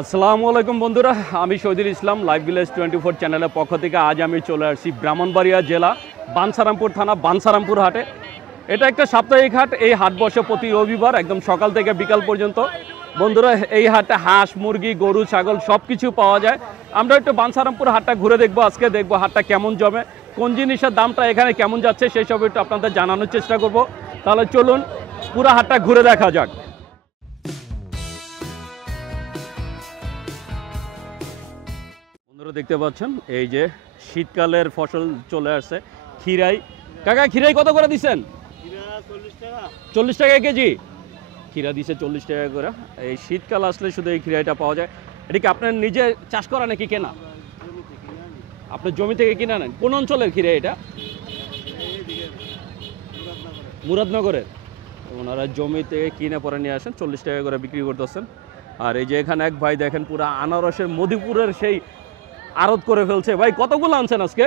আসসালামু আলাইকুম বন্ধুরা, আমি শহীদুল ইসলাম লাইভ ভিলেজ 24 চ্যানেলের পক্ষ থেকে আজ আমি চলে আসছি ব্রাহ্মণবাড়িয়া জেলা বাঞ্ছারামপুর থানা বাঞ্ছারামপুর হাটে। এটা একটা সাপ্তাহিক হাট। এই হাট বসে প্রতি রবিবার একদম সকাল থেকে বিকাল পর্যন্ত। বন্ধুরা, এই হাটে হাঁস, মুরগি, গরু, ছাগল সব কিছু পাওয়া যায়। আমরা একটু বাঞ্ছারামপুর হাটটা ঘুরে দেখবো। আজকে দেখবো হাটটা কেমন জমে, কোন জিনিসের দামটা এখানে কেমন যাচ্ছে সেই সব একটু আপনাদের জানানোর চেষ্টা করব। তাহলে চলুন পুরো হাটটা ঘুরে দেখা যাক। দেখতে পাচ্ছেন এই যে শীতকালের ফসল চলে আসছে খিরাই। কাকা, খিরাই কত করে দিচ্ছেন? 40 টাকা কেজি খিরা দিছে, 40 টাকা করে। এই শীতকাল আসলে শুধু এই খিরাইটা পাওয়া যায়। এটা কি আপনার নিজে চাষ করা নাকি কেনা? আপনার জমি থেকে কিনে আনেন? কোন অঞ্চলের খিরা এটা? মুরাদনগরের। ওনারা জমি থেকে কিনে পরে নিয়ে আসেন, 40 টাকা করে বিক্রি করতেছেন। আর এই যে এখানে এক ভাই দেখেন পুরো আনারসের মধুপুরের সেই আড়ত করে ফেলছে। ভাই কতগুলো আনছেন আজকে?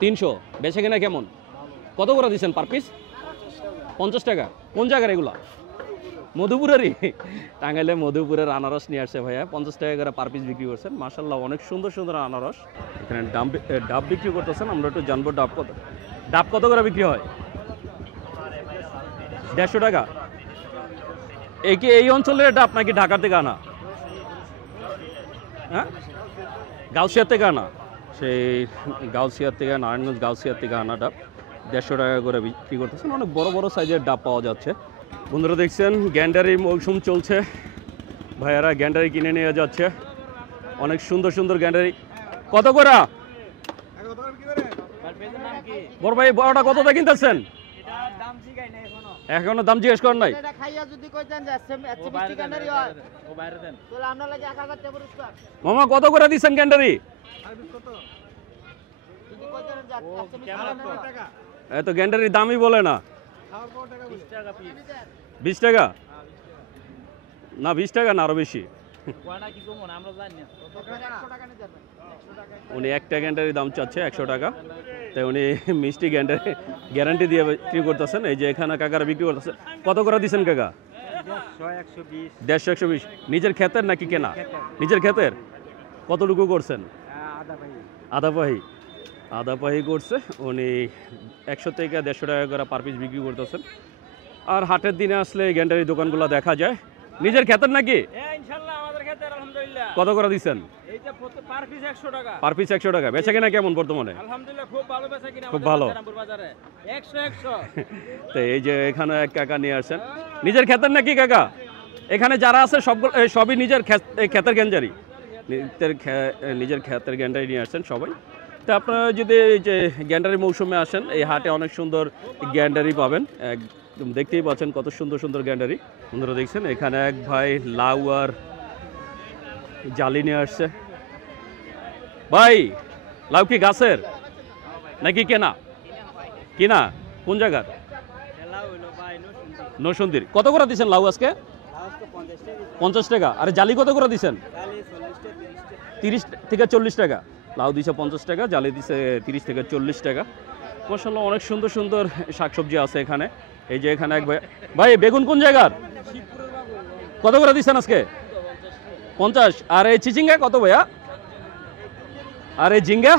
300। বেচে কিনা কেমন? কত করে দিচ্ছেন পার পিস? 50 টাকা। কোন জায়গার এগুলা? মধুপুরেরই। টাঙ্গাইলে মধুপুরের আনারস নিয়ে আসছে ভাইয়া, 50 টাকা করে পার পিস বিক্রি করছেন। মাশাআল্লাহ, অনেক সুন্দর সুন্দর আনারস। এখানে ডাব বিক্রি করতেছেন। আমরা একটু জানবো ডাব কত করে বিক্রি হয়? 150 টাকা। এই অঞ্চলের ডাব নাকি ঢাকা থেকে আনা? হ্যাঁ, গাউসিয়া থেকে আনা। সেই গাউসিয়ার থেকে, নারায়ণগঞ্জ গাউসিয়ার থেকে আনা ডাব 150 টাকা করে বিক্রি করতেছেন। অনেক বড় বড় সাইজের ডাব পাওয়া যাচ্ছে। বন্ধুরা দেখছেন গ্যান্ডারি মৌসুম চলছে, ভাইয়ারা গ্যান্ডারি কিনে নিয়ে যাচ্ছে। অনেক সুন্দর সুন্দর গ্যান্ডারি। কত করে বড় ভাই? বড়টা কতটা কিনতেছেন? এখনো দাম জিজ্ঞেস করেন নাই? মামা কত করে দিচ্ছেন গ্যান্ডারি? এত গ্যান্ডারির দামই বলে না। 20 টাকা না? 20 টাকা না, আরো বেশি। উনি একটা গ্যান্ডারির দাম চাচ্ছে 100 টাকা। তাই উনি মিষ্টি গ্যারান্টি দিয়ে বিক্রি করতেছেন। এই যে এখানে কাকারা বিক্রি করতেছে। কত করে দিচ্ছেন কাকা? 150, 120। নিজের ক্ষেতের নাকি কেনা? নিজের ক্ষেতের। কতটুকু করছেন? আধা পাহি করছে। উনি 100 থেকে 150 টাকা করে পার পিস বিক্রি করতেছেন। আর হাটের দিনে আসলে এই গ্যান্ডারি দোকানগুলো দেখা যায়। নিজের ক্ষেতের নাকি? কত করে দিচ্ছেন? পার পিস 100 টাকা। বেচা কিনা কেমন বর্তমানে? খুব ভালো। তো এই যে এখানে এক কাকা নিয়ে আসেন। নিজের ক্ষেতের নাকি কাকা? এখানে যারা আছে সবই নিজের ক্ষেতের গ্যান্ডারি, নিজের ক্ষেতের গ্যান্ডারি নিয়ে আসছেন সবাই। তো আপনারা যদি এই যে গ্যান্ডারি মৌসুমে আসেন, এই হাটে অনেক সুন্দর গ্যান্ডারি পাবেন। একদম দেখতেই পাচ্ছেন কত সুন্দর সুন্দর গ্যান্ডারি। বন্ধুরা দেখছেন এখানে এক ভাই লাউ আর জালি নিয়ে আসছে। ভাই, লাউ কি গাছের নাকি কেনা? কিনা। কোন জায়গার? নরসিংদীর। কত করে দিচ্ছেন লাউ আজকে? 50 টাকা। আরে জালি কত করে দিচ্ছেন? 30 থেকে 40 টাকা। লাউ দিছে 50 টাকা, জালি দিছে 30 থেকে 40 টাকা। মাশাআল্লাহ, অনেক সুন্দর সুন্দর শাকসবজি আছে এখানে। এই যে এখানে এক ভাই বেগুন কোন জায়গার? কত করে দিচ্ছেন আজকে? 50। আর এই চিচিঙ্গা কত ভাইয়া? আর এই ঝিঙ্গা?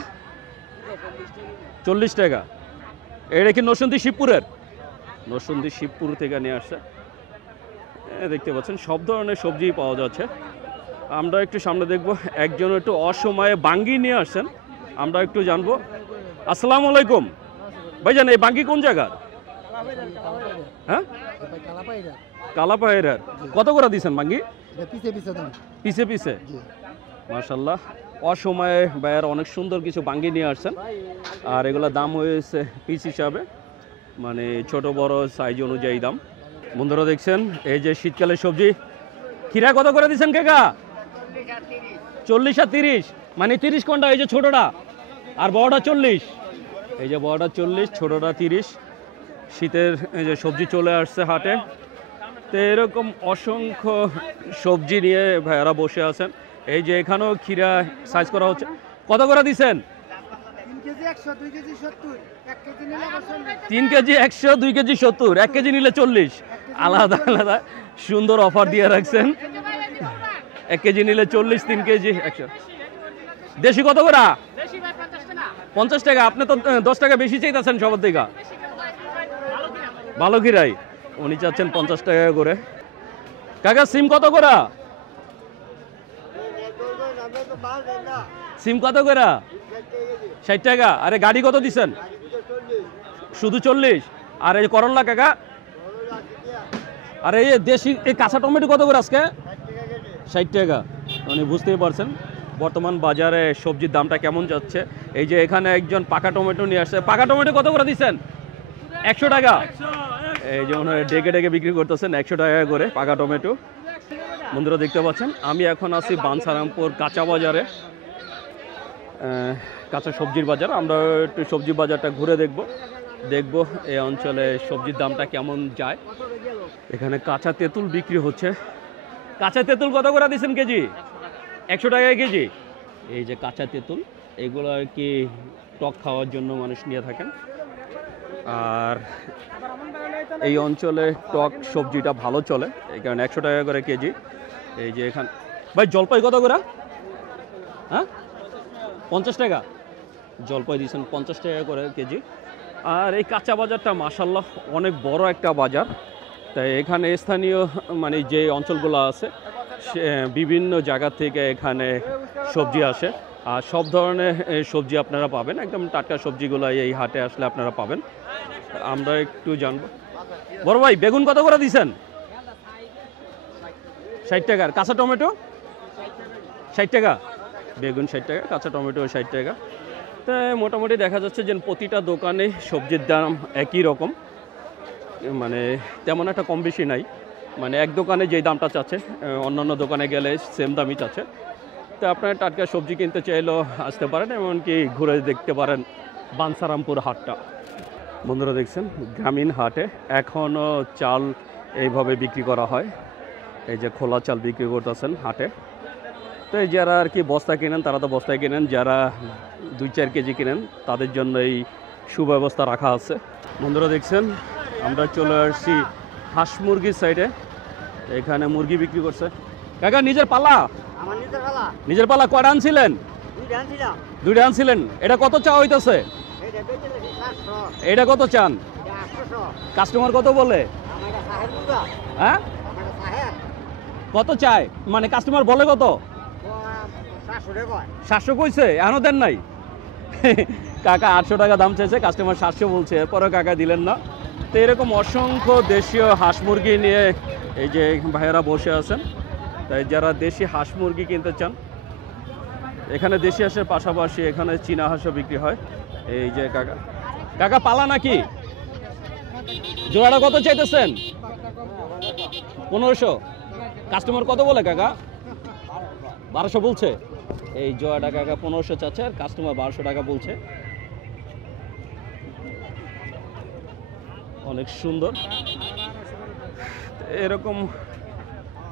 40 টাকা। এটা কি নরসিংদী শিবপুরের? নরসিংদী শিবপুর থেকে নিয়ে আসছে। দেখতে পাচ্ছেন সব ধরনের সবজি পাওয়া যাচ্ছে। আমরা একটু সামনে দেখব। একজন একটু অসময়ে বাঙ্গি নিয়ে আসছেন, আমরা একটু জানবো। আসসালামু আলাইকুম ভাইজান, এই বাঙ্গি কোন জায়গার? হ্যাঁ, কালাপাহাড়ের। কত করে দিচ্ছেন বাঙ্গি? পিছে পিছে। মাশাআল্লাহ, অসময়ে ভাইয়ার অনেক সুন্দর কিছু বাঙ্গি নিয়ে আসছেন। আর এগুলোর দাম হয়েছে পিস হিসাবে, মানে ছোট বড় সাইজ অনুযায়ী দাম। বন্ধুরা দেখছেন এই যে শীতকালের সবজি। খিরা কত করে দিচ্ছেন কাকা? 40 আর 30। মানে 30 কোনটা? এই যে ছোটটা। আর বড়টা 40। এই যে বড়টা 40, ছোটটা 30। শীতের এই যে সবজি চলে আসছে হাটে। তো এরকম অসংখ্য সবজি নিয়ে ভাইয়ারা বসে আছেন। এই যে এখানেও খিরা সাইজ করা হচ্ছে। কত করে দিচ্ছেন? 3 কেজি 100, 2 কেজি 70, 1 কেজি নিলে 40। আলাদা আলাদা সুন্দর অফার দিয়ে রাখছেন। 1 কেজি নিলে 40, 3 কেজি 100। দেশি কত করে? 50 টাকা। আপনি তো 10 টাকা বেশি চাইতেছেন সবার থেকে। ভালো কিরাই উনি চাচ্ছেন 50 টাকা করে। কাকা সিম কত করে? সিম কত করে? 60 টাকা। আরে গাড়ি কত দিচ্ছেন? শুধু 40। আর এই করল্লা কাকা? আরে এই দেশি এই কাঁচা টমেটো কত করে আজকে? 60 টাকা। মানে বুঝতেই পারছেন বর্তমান বাজারে সবজির দামটা কেমন যাচ্ছে। এই যে এখানে একজন পাকা টমেটো নিয়ে আসছে। পাকা টমেটো কত করে দিচ্ছেন? 100 টাকা। এই যে ওনারা ডেকে ডেকে বিক্রি করতেছেন 100 টাকা করে পাকা টমেটো। বন্ধুরা দেখতে পাচ্ছেন আমি এখন আছি বাঞ্ছারামপুর কাঁচা বাজারে, কাঁচা সবজির বাজার। আমরা একটু সবজি বাজারটা ঘুরে দেখব এই অঞ্চলে সবজির দামটা কেমন যায়। এখানে কাঁচা তেঁতুল বিক্রি হচ্ছে। কাঁচা তেঁতুল কত করে দিচ্ছেন কেজি? 100 টাকায় কেজি। এই যে কাঁচা তেঁতুল, এগুলো আর কি টক খাওয়ার জন্য মানুষ নিয়ে থাকেন। আর এই অঞ্চলে টক সবজিটা ভালো চলে, এই কারণে 100 টাকা করে কেজি। এই যে এখানে ভাই জলপাই কত করে? হ্যাঁ 50 টাকা। জলপাই দিচ্ছেন 50 টাকা করে কেজি। আর এই কাঁচা বাজারটা মাশাআল্লাহ অনেক বড় একটা বাজার। তাই এখানে স্থানীয় মানে যে অঞ্চলগুলো আছে বিভিন্ন জায়গা থেকে এখানে সবজি আসে। আর সব ধরনের সবজি আপনারা পাবেন, একদম টাটকা সবজিগুলো এই হাটে আসলে আপনারা পাবেন। আমরা একটু জানবো। বড় ভাই বেগুন কত করে দিচ্ছেন? 60 টাকার। কাঁচা টমেটো 60 টাকা। বেগুন 60 টাকা, কাঁচা টমেটো 60 টাকা। তো মোটামুটি দেখা যাচ্ছে যে প্রতিটা দোকানে সবজির দাম একই রকম, মানে তেমন একটা কম বেশি নাই। মানে এক দোকানে যেই দামটা চাচ্ছে অন্যান্য দোকানে গেলে সেম দামই চাচ্ছে। তো আপনারা টাটকা সবজি কিনতে চাইলেও আসতে পারেন, এমনকি ঘুরে দেখতে পারেন বাঞ্ছারামপুর হাটটা। বন্ধুরা দেখছেন গ্রামীণ হাটে এখনও চাল এইভাবে বিক্রি করা হয়। এই যে খোলা চাল বিক্রি করতেছেন হাটে। তো এই যারা আর কি বস্তা কিনেন তারা তো বস্তায় কিনেন, যারা 2-4 কেজি কিনেন তাদের জন্য এই সুব্যবস্থা রাখা আছে। বন্ধুরা দেখছেন আমরা চলে আসছি হাঁস মুরগির সাইডে। এখানে মুরগি বিক্রি করছে। কাকা নিজের পালা? আমার নিজের পালা। নিজের পালা কয়টা আনছিলেন? 2টা আনছিলাম। 2টা আনছিলেন। এটা কত চা হইতেছে? এইটা বেচে 700। এটা কত চান? 800। কাস্টমার কত বলে? আমারটা সাহেব মুরগা। হ্যাঁ আমারটা সাহেব। কত চায় মানে কাস্টমার বলে কত? 700 টাকা কয়। 700 কইছে, এখনো দেন নাই? কাকা 800 টাকা দাম চাইছে, কাস্টমার 700 বলছে, এরপরে কাকা দিলেন না। তো এরকম অসংখ্য দেশীয় হাঁস মুরগি নিয়ে এই যে ভাইয়েরা বসে আছেন। তাই যারা দেশি হাঁস মুরগি কিনতে চান, এখানে দেশি হাঁসের পাশাপাশি এখানে চীনা হাঁসও বিক্রি হয়। এই যে কাকা কাকা পালা নাকি? জোড়াটা কত চাইতেছেন? 1500। কাস্টমার কত বলে কাকা? 1200 বলছে। এই জোড়াটা কাকা 1500 চাচ্ছে, আর কাস্টমার 1200 টাকা বলছে। অনেক সুন্দর, এরকম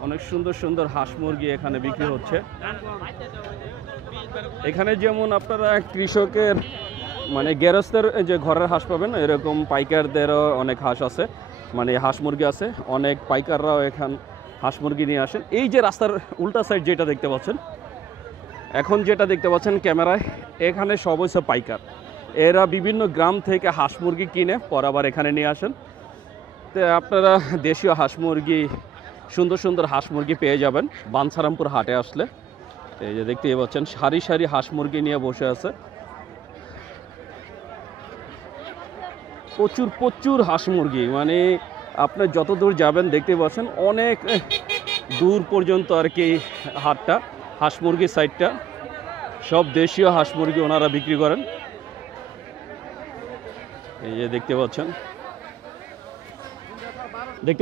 অনেক সুন্দর সুন্দর হাঁস মুরগি এখানে বিক্রি হচ্ছে। এখানে যেমন আপনারা কৃষকের মানে গেরস্তের যে ঘরের হাঁস পাবেন, এরকম পাইকারদেরও অনেক হাঁস আছে, মানে হাঁস মুরগি আছে। অনেক পাইকাররাও এখান হাঁস মুরগি নিয়ে আসেন। এই যে রাস্তার উল্টা সাইড যেটা দেখতে পাচ্ছেন, এখন যেটা দেখতে পাচ্ছেন ক্যামেরায়, এখানে সব হচ্ছে পাইকার। এরা বিভিন্ন গ্রাম থেকে হাঁস মুরগি কিনে পর আবার এখানে নিয়ে আসেন। তো আপনারা দেশীয় হাঁস মুরগি, সুন্দর সুন্দর হাঁস মুরগি পেয়ে যাবেন বাঞ্ছারামপুর হাটে আসলে। এই যে দেখতেই পাচ্ছেন সারি সারি হাঁস মুরগি নিয়ে বসে আছে। প্রচুর প্রচুর হাঁস মুরগি, মানে আপনি যত দূর যাবেন দেখতে পাচ্ছেন অনেক দূর পর্যন্ত আর কি হাটটা, হাঁস মুরগির সাইডটা সব দেশীয় হাঁস মুরগি ওনারা বিক্রি করেন। এই যে দেখতে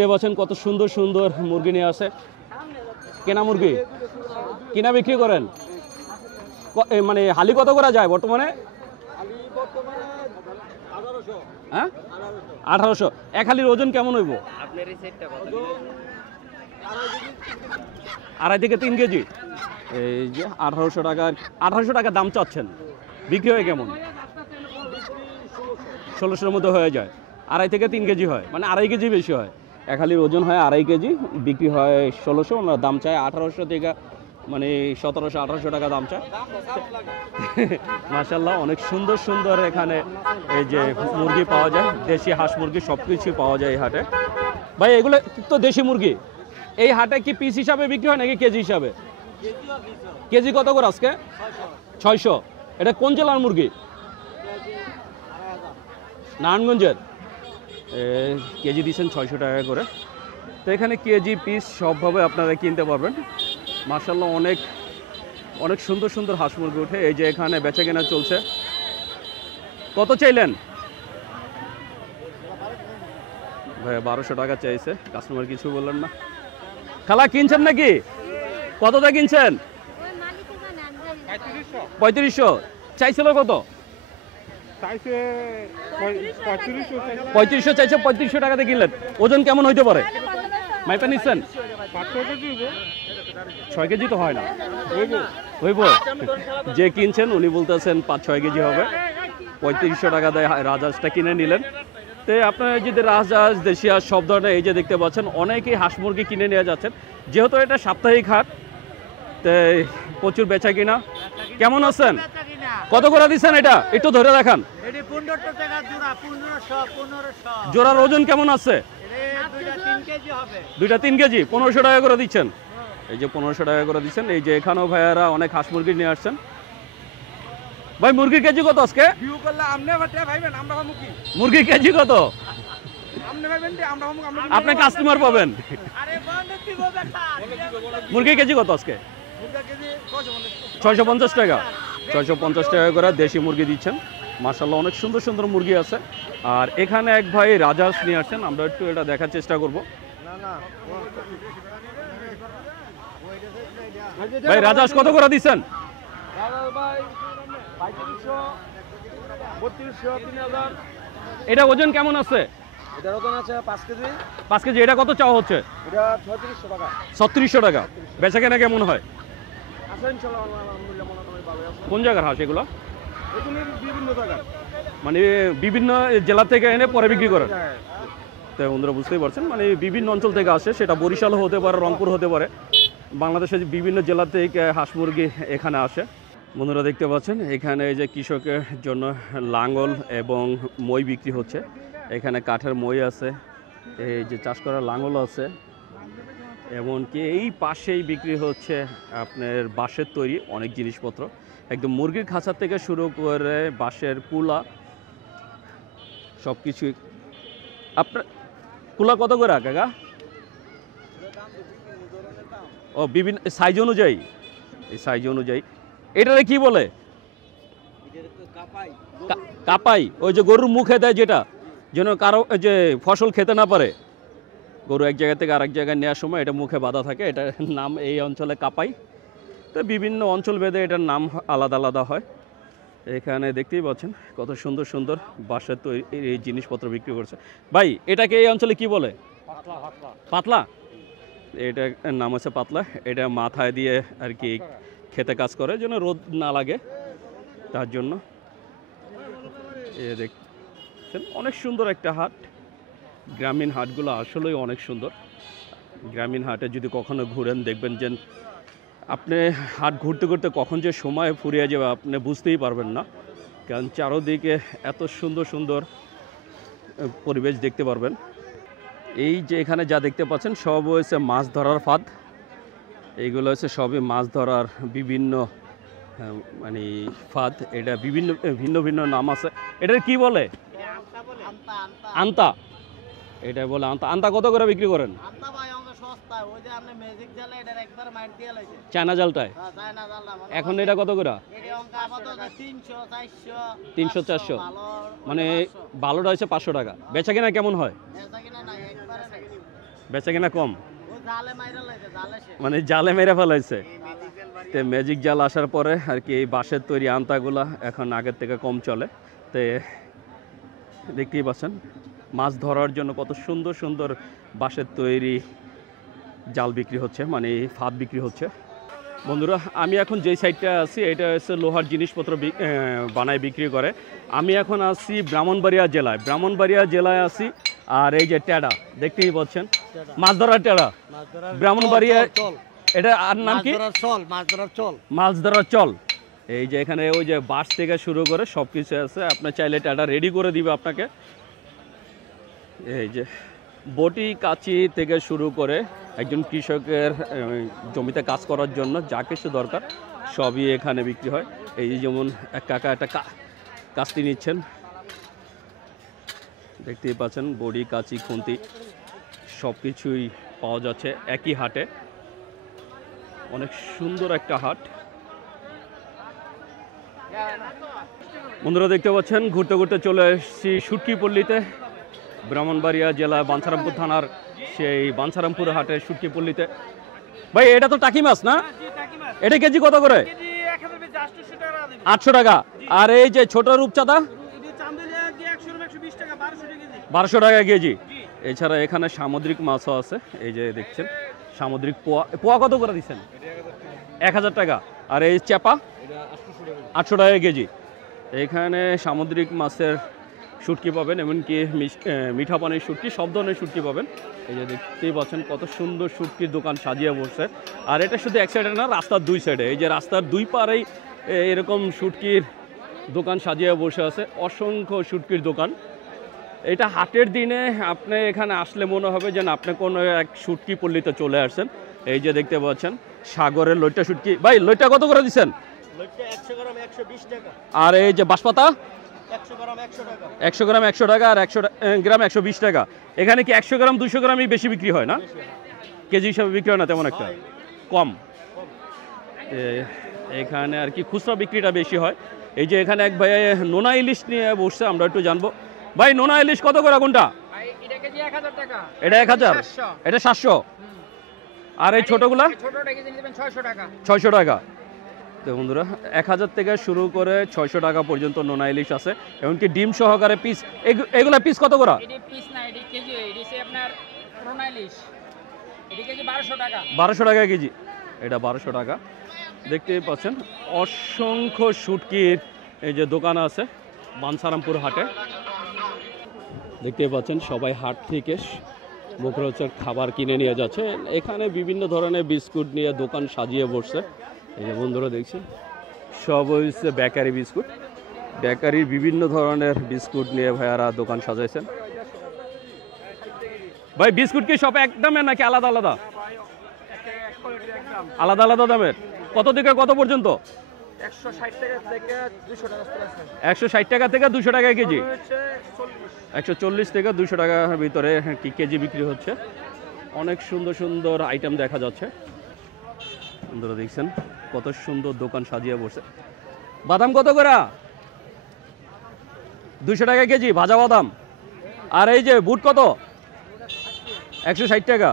পাচ্ছেন কত সুন্দর সুন্দর মুরগি নিয়ে আসে। কেনা মুরগি কিনা বিক্রি করেন? মানে হালি কত করা যায় বর্তমানে? হ্যাঁ 1800। এক হালির ওজন কেমন হইব? 2.5 থেকে 3 কেজি। এই যে 1800 টাকা দাম চাচ্ছেন, বিক্রি হয় কেমন? 1600-র মধ্যে হয়ে যায়। 2.5 থেকে 3 কেজি হয়, মানে 2.5 কেজি বেশি হয়। এক হালির ওজন হয় 2.5 কেজি, বিক্রি হয় 1600। ওনার দাম চায় 1800 থেকে মানে 1700-1800 টাকা দাম চায়। মাশাআল্লাহ অনেক সুন্দর সুন্দর এখানে এই যে মুরগি পাওয়া যায়, দেশি হাঁস মুরগি সব কিছুই পাওয়া যায় এই হাটে। ভাই এগুলো তো দেশি মুরগি, এই হাটে কি পিস হিসাবে বিক্রি হয় নাকি কেজি হিসাবে? কেজি কত করে আজকে? 600। এটা কোন জেলার মুরগি? নারায়ণগঞ্জের। কেজি দিচ্ছেন 600 টাকা করে। তো এখানে কেজি পিস সবভাবে আপনারা কিনতে পারবেন। মাশাআল্লাহ অনেক অনেক সুন্দর সুন্দর হাঁস মুরগি ওঠে। এই যে এখানে বেচা কেনা চলছে। কত চাইলেন ভাই? 1200 টাকা চাইছে, কাস্টমার কিছু বললেন না। খালা কিনছেন নাকি? কতটা কিনছেন? 3500। চাইছিল কত? 3500 চাইছে, 3500 টাকাতে কিনলেন। ওজন কেমন হইতে পারে? মাইপা নিচ্ছেন? 6 কেজি তো হয় না, হইব। যে কিনছেন উনি বলতেছেন 5-6 কেজি হবে। 3500 টাকা দেয় রাজহাঁসটা কিনে নিলেন। তো আপনারা যদি রাজহাঁস, দেশি হাঁস সব ধরনের এই যে দেখতে পাচ্ছেন অনেকেই হাঁস মুরগি কিনে নিয়ে যাচ্ছেন, যেহেতু এটা সাপ্তাহিক হাট। তো প্রচুর বেচা কিনা। কেমন আছেন? কত করে দিচ্ছেন এটা? একটু ধরে দেখান। জোড়ার ওজন কেমন আছে? 2-3 কেজি। 1500 টাকা করে দিচ্ছেন। এই যে 1500 টাকা করে দিচ্ছেন। এই যে এখানেও ভাইয়ারা অনেক হাঁস মুরগি নিয়ে আসছেন। ভাই মুরগির কেজি কত আজকে? মুরগির কেজি কত? আপনি কাস্টমার পাবেন। মুরগির কেজি কত আজকে? 650 টাকা। 650 টাকা করে দেশি মুরগি দিচ্ছেন। মাশাআল্লাহ অনেক সুন্দর সুন্দর মুরগি আছে। আর এখানে এক ভাই রাজহাঁস নিয়ে আসছেন, আমরা একটু এটা দেখার চেষ্টা করব। ভাই রাজহাঁস কত করে দিচ্ছেন? 3000। এটা ওজন কেমন আছে? এটার ওজন আছে 5 কেজি। 5 কেজি। এটা কত চাওয়া হচ্ছে? এটা 3600 টাকা। 3600 টাকা। বেচা কেনা কেমন হয়? আছে ইনশাআল্লাহ, আলহামদুলিল্লাহ মোটামুটি ভালো আছে। কোন জায়গার হাঁস এগুলো? এগুলো বিভিন্ন জায়গা, মানে বিভিন্ন জেলা থেকে এনে পরে বিক্রি করেন। তো বন্ধুরা বুঝতেই পারছেন, মানে বিভিন্ন অঞ্চল থেকে আসে, সেটা বরিশাল হতে পারে, রংপুর হতে পারে। বাংলাদেশের বিভিন্ন জেলা থেকে হাঁস মুরগি এখানে আসে। বন্ধুরা দেখতে পাচ্ছেন এখানে এই যে কৃষকের জন্য লাঙ্গল এবং মই বিক্রি হচ্ছে। এখানে কাঠের মই আছে, এই যে চাষ করার লাঙ্গল আছে, এমনকি এই পাশেই বিক্রি হচ্ছে আপনার বাঁশের তৈরি অনেক জিনিসপত্র। একদম মুরগির খাঁচা থেকে শুরু করে বাঁশের কুলা সব কিছুই। আপনার কুলা কত করে কাকা? ও বিভিন্ন সাইজ অনুযায়ী, এই সাইজ অনুযায়ী। এটারে কি বলে? কাপাই। ওই যে গরুর মুখে দেয়, যেটা যেন কারো যে ফসল খেতে না পারে। গরু এক জায়গা থেকে আরেক জায়গায় নেওয়ার সময় এটা মুখে বাঁধা থাকে, এটার নাম এই অঞ্চলে কাপাই। তো বিভিন্ন অঞ্চল ভেদে এটার নাম আলাদা আলাদা হয়। এখানে দেখতেই পাচ্ছেন কত সুন্দর সুন্দর বাঁশের তৈরি এই জিনিসপত্র বিক্রি করছে। ভাই এটাকে এই অঞ্চলে কি বলে? পাতলা। এটার নাম হচ্ছে পাতলা। এটা মাথায় দিয়ে আর কি খেতে কাজ করে, যেন রোদ না লাগে তার জন্য। এ দেখছেন অনেক সুন্দর একটা হাট। গ্রামীণ হাটগুলো আসলেই অনেক সুন্দর। গ্রামীণ হাটে যদি কখনো ঘুরেন দেখবেন যে আপনি হাট ঘুরতে ঘুরতে কখন যে সময় ফুরিয়ে যাবে আপনি বুঝতেই পারবেন না, কারণ চারোদিকে এত সুন্দর সুন্দর পরিবেশ দেখতে পারবেন। এই যে এখানে যা দেখতে পাচ্ছেন সব হচ্ছে মাছ ধরার ফাঁদ। এইগুলো হচ্ছে সবই মাছ ধরার বিভিন্ন মানে ফাঁদ। এটা বিভিন্ন ভিন্ন ভিন্ন নাম আছে। এটার কি বলে? আন্তা। এটা বলে আন্তা। আন্তা কত করে বিক্রি করেন? চায়না জালটায়। এখন এটা কত করে? 300-400। মানে ভালোটা হচ্ছে 500 টাকা। বেচা কেনা কেমন হয়? বেচা কেনা কম, মানে জালে মেরে ফেলাইছে। তো ম্যাজিক জাল আসার পরে আর কি এই বাঁশের তৈরি আন্তাগুলা এখন আগের থেকে কম চলে। তো দেখতেই পাচ্ছেন মাছ ধরার জন্য কত সুন্দর সুন্দর বাঁশের তৈরি জাল বিক্রি হচ্ছে, মানে ফাঁদ বিক্রি হচ্ছে। বন্ধুরা আমি এখন যেই সাইডটা আছি এটা হচ্ছে লোহার জিনিসপত্র বানায় বিক্রি করে। আমি এখন আছি ব্রাহ্মণবাড়িয়া জেলায়। ব্রাহ্মণবাড়িয়া জেলায় আছি। আর এই যে টেড়া দেখতেই পাচ্ছেন, মাছ ধরার টেড়া। ব্রাহ্মণবাড়িয়া এটা আর নাম কি? মাছ ধরার চল। মাছ ধরার চল। এই যে এখানে ওই যে বাঁশ থেকে শুরু করে সব কিছু আছে, আপনার চাইলে এটা রেডি করে দিবে আপনাকে। এই যে বটি কাঁচি থেকে শুরু করে একজন কৃষকের জমিতে কাজ করার জন্য যা কিছু দরকার সবই এখানে বিক্রি হয়। এই যে যেমন এক কাকা একটা কাস্তি নিচ্ছেন, দেখতেই পাচ্ছেন বড়ি কাঁচি খুন্তি সব কিছুই পাওয়া যাচ্ছে একই হাটে। অনেক সুন্দর একটা হাট। বন্ধুরা দেখতে পাচ্ছেন ঘুরতে ঘুরতে চলে এসেছি শুটকিপল্লীতে, ব্রাহ্মণবাড়িয়া জেলা বাঞ্ছারামপুর থানার সেই বাঞ্ছারামপুর হাটের শুটকিপল্লীতে। ভাই এটা তো টাকি মাছ না? এটা কেজি কত করে? 800 টাকা। আর এই যে ছোট রূপচাঁদা 1200 টাকা কেজি। এছাড়া এখানে সামুদ্রিক মাছও আছে, এই যে দেখছেন সামুদ্রিক পোয়া। পোয়া কত করে দিচ্ছেন? 1000 টাকা। আর এই চাপা 800 টাকা কেজি। এখানে সামুদ্রিক মাছের শুটকি পাবেন, এমনকি মিঠা পানির শুটকি, সব ধরনের শুটকি পাবেন। এই যে দেখতেই পাচ্ছেন কত সুন্দর শুটকির দোকান সাজিয়ে বসছে। আর এটা শুধু এক সাইডে না, রাস্তার দুই সাইডে। এই যে রাস্তার দুই পাড়েই এরকম শুটকির দোকান সাজিয়ে বসে আছে, অসংখ্য শুটকির দোকান। এটা হাটের দিনে আপনি এখানে আসলে মনে হবে যেন আপনি কোনো এক শুটকিপল্লীতে চলে আসছেন। এই যে দেখতে পাচ্ছেন সাগরের লইট্টা শুটকি। ভাই লইট্টা কত করে দিচ্ছেন? 100 গ্রাম 120 টাকা। আর এই যে বাঁশপাতা 100 গ্রাম 100 টাকা। 100 গ্রাম 100 টাকা। আর 100 গ্রাম 120 টাকা। এখানে কি 100 গ্রাম 200 গ্রামই বেশি বিক্রি হয় না? কেজি হিসাবে বিক্রি হয় না তেমন একটা, কম। এখানে আর কি খুচরা বিক্রিটা বেশি হয়। এই যে এখানে এক ভাই নোনা ইলিশ নিয়ে বসছে, আমরা একটু জানবো। ভাই নোনা ইলিশ কত করে কোনটা? এটা কেজি 1000 টাকা। এটা 1000, এটা 700। আর এই ছোটগুলা? ছোটটা কেজি নেবেন 600 টাকা। 600 টাকা। তো বন্ধুরা 1000 থেকে শুরু করে 600 টাকা পর্যন্ত নোনা ইলিশ আছে, এমনকি ডিম সহকারে পিস। এগুলা পিস কত করে? এটি পিস না, এটি কেজি। এটি সে আপনার রোনা ইলিশ, এটি কেজি 1200 টাকা। 1200 টাকা কেজি। এটা 1200 টাকা। দেখতেই পাচ্ছেন অসংখ্য শুটকির এই যে দোকান আছে বাঞ্ছারামপুর হাটে। দেখতেই পাচ্ছেন সবাই হাট থেকে মুখরোচক খাবার কিনে নিয়ে যাচ্ছে। এখানে বিভিন্ন ধরনের বিস্কুট নিয়ে দোকান সাজিয়ে বসছে। এই যে বন্ধুরা দেখছেন সব হচ্ছে বেকারি বিস্কুট। বেকারির বিভিন্ন ধরনের বিস্কুট নিয়ে ভাইয়ারা দোকান সাজাইছেন। ভাই বিস্কুট কি সব এক দামের নাকি আলাদা আলাদা? আলাদা আলাদা দামের। কত থেকে কত পর্যন্ত? 160 টাকা থেকে 200 টাকা আছে। 160 টাকা থেকে 200 টাকা কেজি। 140 থেকে 200 টাকার ভিতরে কি কেজি বিক্রি হচ্ছে। অনেক সুন্দর সুন্দর আইটেম দেখা যাচ্ছে। বন্ধুরা দেখছেন কত সুন্দর দোকান সাজিয়ে বসে। বাদাম কত করে? 200 টাকা কেজি ভাজা বাদাম। আর এই যে বুট কত? 160 টাকা।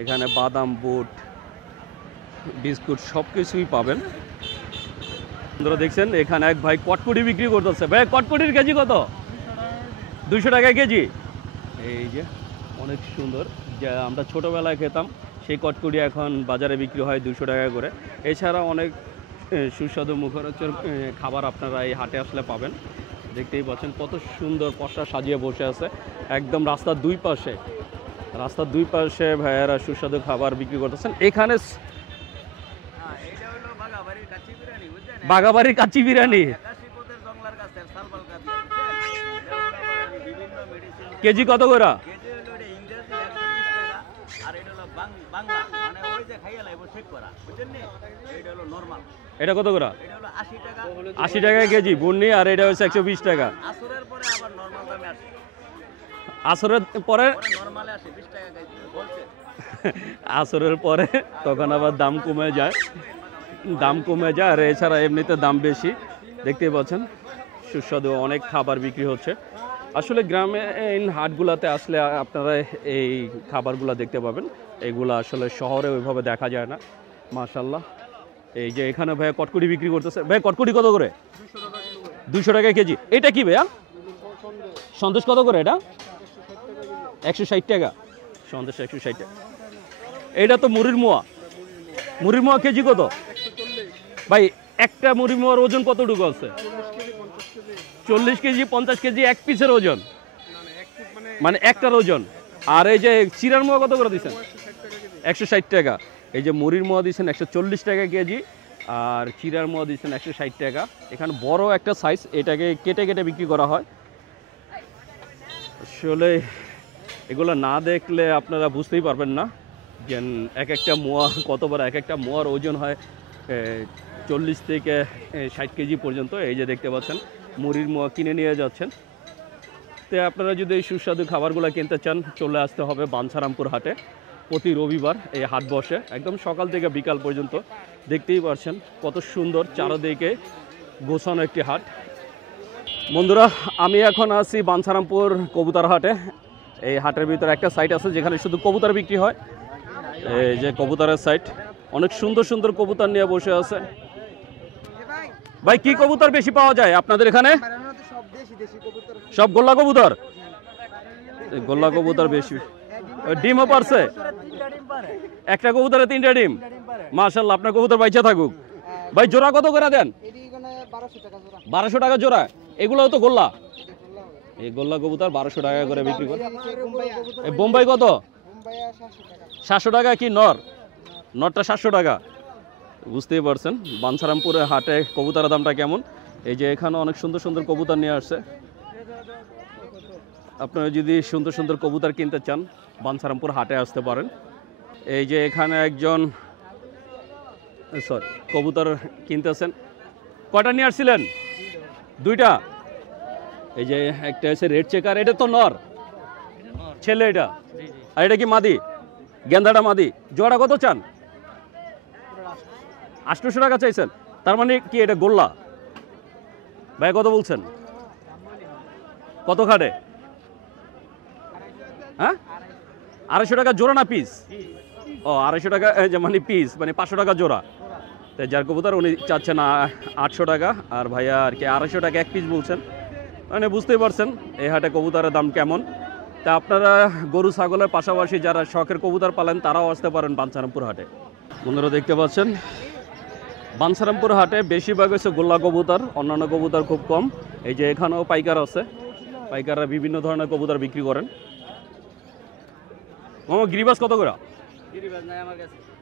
এখানে বাদাম, বুট, বিস্কুট সব কিছুই পাবেন। বন্ধুরা দেখছেন এখানে এক ভাই কটকটি বিক্রি করতেছে। ভাই কটকটির কেজি কত? 200 টাকা কেজি। এই যে অনেক সুন্দর, যা আমরা ছোটোবেলায় খেতাম সেই কটকটি এখন বাজারে বিক্রি হয় 200 টাকা করে। এছাড়া অনেক সুস্বাদু মুখরোচক খাবার আপনারা এই হাটে আসলে পাবেন। দেখতেই পাচ্ছেন কত সুন্দর পসরা সাজিয়ে বসে আছে একদম রাস্তার দুই পাশে। রাস্তার দুই পাশে ভাইয়েরা সুস্বাদু খাবার বিক্রি করতেছেন। এখানে বাগাবাড়ির কাচ্চি বিরিয়ানি কেজি কত করে? এটা কত করে? 80 টাকা কেজি বুন্নি। আর এটা হচ্ছে 120 টাকা। আসরের পরে আসরের পরে তখন আবার দাম কমে যায়, আর এছাড়া এমনিতে দাম বেশি। দেখতেই পাচ্ছেন সুস্বাদু অনেক খাবার বিক্রি হচ্ছে। আসলে গ্রামে হাটগুলোতে আসলে আপনারা এই খাবারগুলো দেখতে পাবেন, এগুলো আসলে শহরে ওইভাবে দেখা যায় না। মাশাআল্লাহ। এই যে এখানে ভাইয়া কটকটি বিক্রি করতেছে। ভাই কটকটি কত করে? 200 টাকা কেজি। এটা কি ভাইয়া? সন্দেশ কত করে এটা? 160 টাকা। সন্দেশ 160 টাকা। এটা তো মুড়ির মোয়া। মুড়ির মোয়া কেজি কত? ভাই একটা মুড়ির মোয়ার ওজন কতটুকু আছে? 40 কেজি 50 কেজি এক পিসের ওজন, মানে একটার ওজন। আর এই যে চিরার মোয়া কত করে দিচ্ছেন? 160 টাকা। এই যে মুড়ির মোয়া দিচ্ছেন 140 টাকা কেজি, আর চিরার মোয়া দিচ্ছেন 160 টাকা। এখানে বড় একটা সাইজ, এটাকে কেটে কেটে বিক্রি করা হয়। আসলে এগুলো না দেখলে আপনারা বুঝতেই পারবেন না যে এক একটা মোয়া কত বড়। এক একটা মোয়ার ওজন হয় 40 থেকে 60 কেজি পর্যন্ত। এই যে দেখতে পাচ্ছেন মুড়ির মোয়া কিনে নিয়ে যাচ্ছেন। তো আপনারা যদি এই সুস্বাদু খাবারগুলো কিনতে চান চলে আসতে হবে বাঞ্ছারামপুর হাটে। প্রতি রবিবার এই হাট বসে একদম সকাল থেকে বিকাল পর্যন্ত। দেখতেই পাচ্ছেন কত সুন্দর চারদিকে গোছানো একটি হাট। বন্ধুরা, আমি এখন আছি বাঞ্ছারামপুর কবুতর হাটে। এই হাটের ভিতরে একটা সাইট আছে যেখানে শুধু কবুতর বিক্রি হয়। এই যে কবুতরের সাইট, অনেক সুন্দর সুন্দর কবুতর নিয়ে বসে আছে। ভাই কি কবুতর বেশি পাওয়া যায় আপনাদের এখানে? সব গোল্লা কবুতর? গোল্লা কবুতর বেশি। ডিমও পারছে? একটা কবুতরে 3টা ডিম? মাশাআল্লাহ, আপনার কবুতর বাইচা থাকুক। ভাই জোড়া কত করে দেন? 1200 টাকা জোড়া। এগুলোও তো গোল্লা? এই গোল্লা কবুতর 1200 টাকা করে বিক্রি করে। এই বোম্বাই কত? 700 টাকা। কি নর? নরটা 700 টাকা। বুঝতেই পারছেন বাঞ্ছারামপুরের হাটে কবুতরের দামটা কেমন। এই যে এখানে অনেক সুন্দর সুন্দর কবুতর নিয়ে আসছে। আপনারা যদি সুন্দর সুন্দর কবুতর কিনতে চান বাঞ্ছারামপুর হাটে আসতে পারেন। এই যে এখানে একজন কবুতর কিনতেছেন। কয়টা নিয়ে আসছিলেন? 2টা। এই যে একটা আছে রেড চেকার, এটা তো নর ছেলে এটা, আর এটা কি মাদি? গেন্দাটা মাদি। জোড়া কত চান? 800 টাকা চাইছেন। তার মানে কি এটা গোল্লা? ভাই কত বলছেন? কত খাটে? হ্যাঁ, 250 টাকা জোড়া না পিস? ও 250 টাকা মানে পিস, মানে 500 টাকা জোড়া। তাই যার কবুতর উনি চাচ্ছেন 800 টাকা, আর ভাইয়া আর কি 250 টাকা এক পিস বলছেন। মানে বুঝতেই পারছেন এই হাটে কবুতরের দাম কেমন। তা আপনারা গরু ছাগলের পাশাপাশি যারা শখের কবুতর পালেন তারাও আসতে পারেন বাঞ্ছারামপুর হাটে। বন্ধুরা দেখতে পাচ্ছেন বাঞ্ছারামপুর হাটে বেশিরভাগ হচ্ছে গোল্লা কবুতর, অন্যান্য কবুতর খুব কম। এই যে এখানেও পাইকার আছে, পাইকাররা বিভিন্ন ধরনের কবুতর বিক্রি করেন। মামা গিরিবাস কত করে?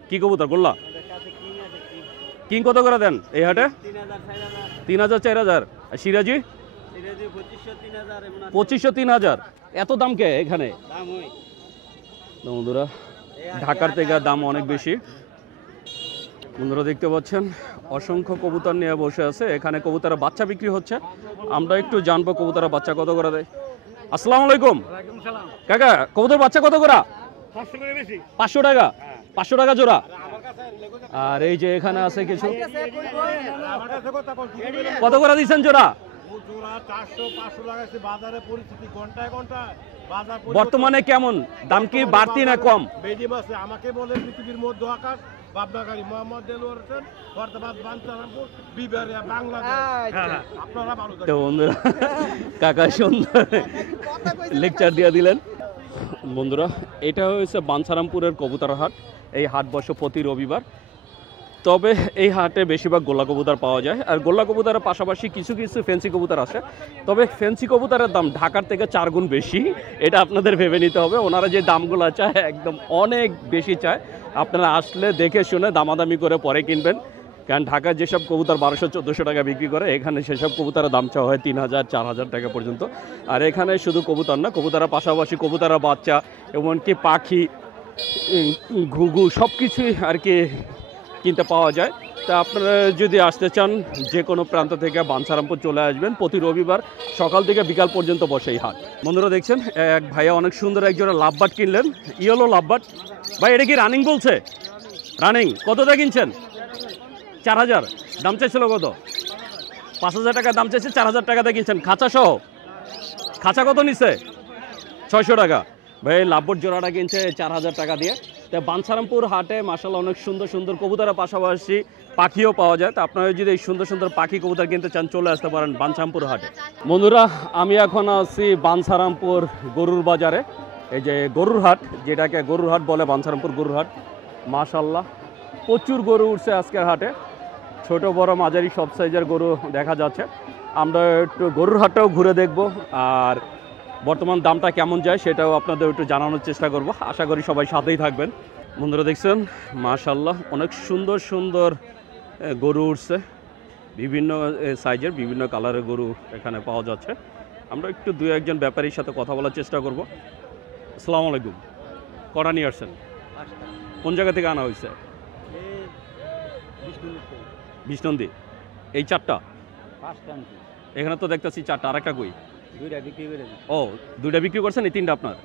কি কবুতর? গোল্লা কিং কত করে দেন এই হাটে? 3000 4000। আর সিরাজি? 2500 3000। এত দাম কে এখানে? বন্ধুরা ঢাকার থেকে দাম অনেক বেশি। বন্ধুরা দেখতে পাচ্ছেন অসংখ্য কবুতর নিয়ে বসে আছে। এখানে কবুতরের বাচ্চা বিক্রি হচ্ছে। আমরা একটু জানবো কবুতরের বাচ্চা কত করে দেয়। আসসালামু আলাইকুম কাকা, কবুতর বাচ্চা কত করে? 500 টাকা। 500 টাকা জোড়া। আর এই যে এখানে আছে কিছু, কত করে দিচ্ছেন জোড়া? বর্তমানে কেমন দাম? কি বাড়তি না কম? আমাকে বলে পৃথিবীর মধ্য আকাশ বাবনাগাড়ি মোহাম্মদ দেলোয়ার হোসেন, বর্তমান বাঞ্ছারামপুর বিবারিয়া বাংলাদেশ। আপনারা ভালো থাকবেন। তো বন্ধুরা কাকা সুন্দর লেকচার দিয়ে দিলেন। বন্ধুরা এটা হচ্ছে বাঞ্ছারামপুরের কবুতর হাট। এই হাট বসে প্রতি রবিবার। তবে এই হাটে বেশিরভাগ গোল্লা কবুতর পাওয়া যায়, আর গোল্লা কবুতরের পাশাপাশি কিছু কিছু ফ্যান্সি কবুতর আছে। তবে ফ্যান্সি কবুতরের দাম ঢাকার থেকে 4 গুণ বেশি, এটা আপনাদের ভেবে নিতে হবে। ওনারা যে দামগুলো চায় একদম অনেক বেশি চায়। আপনারা আসলে দেখে শুনে দামাদামি করে পরে কিনবেন, কারণ ঢাকায় যেসব কবুতর 1200-1400 টাকা বিক্রি করে, এখানে সেসব কবুতরের দাম চাওয়া হয় 3000-4000 টাকা পর্যন্ত। আর এখানে শুধু কবুতর না, কবুতরের পাশাপাশি কবুতরের বাচ্চা, এমনকি পাখি, ঘুঘু সব কিছুই আর কি কিনতে পাওয়া যায়। তা আপনারা যদি আসতে চান যে কোনো প্রান্ত থেকে বাঞ্ছারামপুর চলে আসবেন। প্রতি রবিবার সকাল থেকে বিকাল পর্যন্ত বসে এই হাট। বন্ধুরা দেখছেন এক ভাইয়া অনেক সুন্দর একজোড়া লাভবাট কিনলেন, ইয়েলো লাভবাট। ভাই এটা কি রানিং বলছে? রানিং কতটা কিনছেন? 4000। দাম চাইছিল কত? 5000 টাকা দাম চাইছে, 4000 টাকাতে কিনছেন খাঁচা সহ। খাঁচা কত নিচ্ছে? 600 টাকা। ভাই লাভবাট জোড়াটা কিনছে 4000 টাকা দিয়ে। তো বাঞ্ছারামপুর হাটে মাশাআল্লাহ অনেক সুন্দর সুন্দর কবুতরের পাশাপাশি পাখিও পাওয়া যায়। তো আপনারা যদি এই সুন্দর সুন্দর পাখি কবুতর কিনতে চান চলে আসতে পারেন বাঞ্ছারামপুর হাটে। বন্ধুরা আমি এখন আছি বাঞ্ছারামপুর গরুর বাজারে। এই যে গরুর হাট, যেটাকে গরুর হাট বলে, বাঞ্ছারামপুর গরুর হাট। মাশাআল্লাহ প্রচুর গরু উঠছে আজকের হাটে, ছোট বড় মাঝারি সব সাইজের গরু দেখা যাচ্ছে। আমরা একটু গরুর হাটটাও ঘুরে দেখব, আর বর্তমান দামটা কেমন যায় সেটাও আপনাদের একটু জানানোর চেষ্টা করব। আশা করি সবাই সাথেই থাকবেন। বন্ধুরা দেখছেন মাশাআল্লাহ অনেক সুন্দর সুন্দর গরু উঠছে, বিভিন্ন সাইজের বিভিন্ন কালারের গরু এখানে পাওয়া যাচ্ছে। আমরা একটু দুই একজন ব্যাপারীর সাথে কথা বলার চেষ্টা করব। আসসালামু আলাইকুম, কটা নিয়ে আসছেন? কোন জায়গা থেকে আনা হয়েছে? বিষ্ণন্দী। এই চারটা? এখানে তো দেখতেছি চারটা, আর একটা কই? ও, দুইটা বিক্রি করছেন, এই তিনটা আপনার?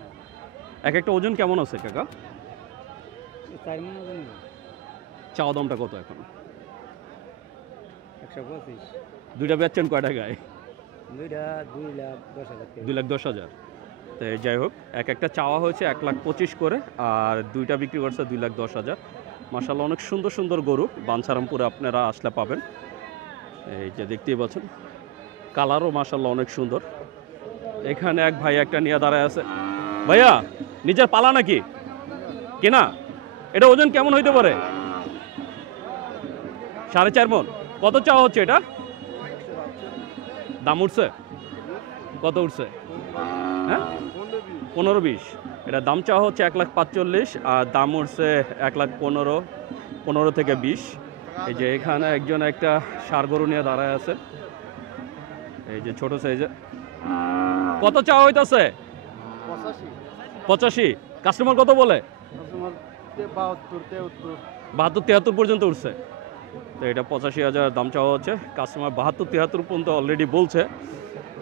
এক একটা ওজন কেমন আছে কাকা? চাওয়া দামটা কত এখন? 125। দুইটা বেচছেন কয় টাকায়? 2,10,000 তো যাই হোক, এক একটা চাওয়া হয়েছে 1,25,000 করে, আর দুইটা বিক্রি করছে 2,10,000। মাশাআল্লাহ অনেক সুন্দর সুন্দর গরু বাঞ্ছারামপুরে আপনারা আসলে পাবেন। এই যে দেখতেই পাচ্ছেন, কালারও মাশাআল্লাহ অনেক সুন্দর। এখানে এক ভাই একটা নিয়ে দাঁড়ায় আছে। ভাইয়া, নিজের পালা নাকি কিনা? এটা ওজন কেমন হইতে পারে? 4.5 মণ। কত চাওয়া হচ্ছে এটা? দাম উঠছে? কত উঠছে? হ্যাঁ, 15-20। এটা দাম চাওয়া হচ্ছে 1,45,000 আর দাম উঠছে 1,15,000, 15 থেকে 20। এই যে এখানে একজন একটা ষাঁড় গরু নিয়ে দাঁড়ায় আছে, এই যে ছোট সাইজের। কত চাওয়া হইতাছে? 85। কাস্টমার কত বলে? 72-73 পর্যন্ত উঠছে। তো এটা 85,000 দাম চাওয়া হচ্ছে। কাস্টমার 72-73 পর্যন্ত অলরেডি বলছে।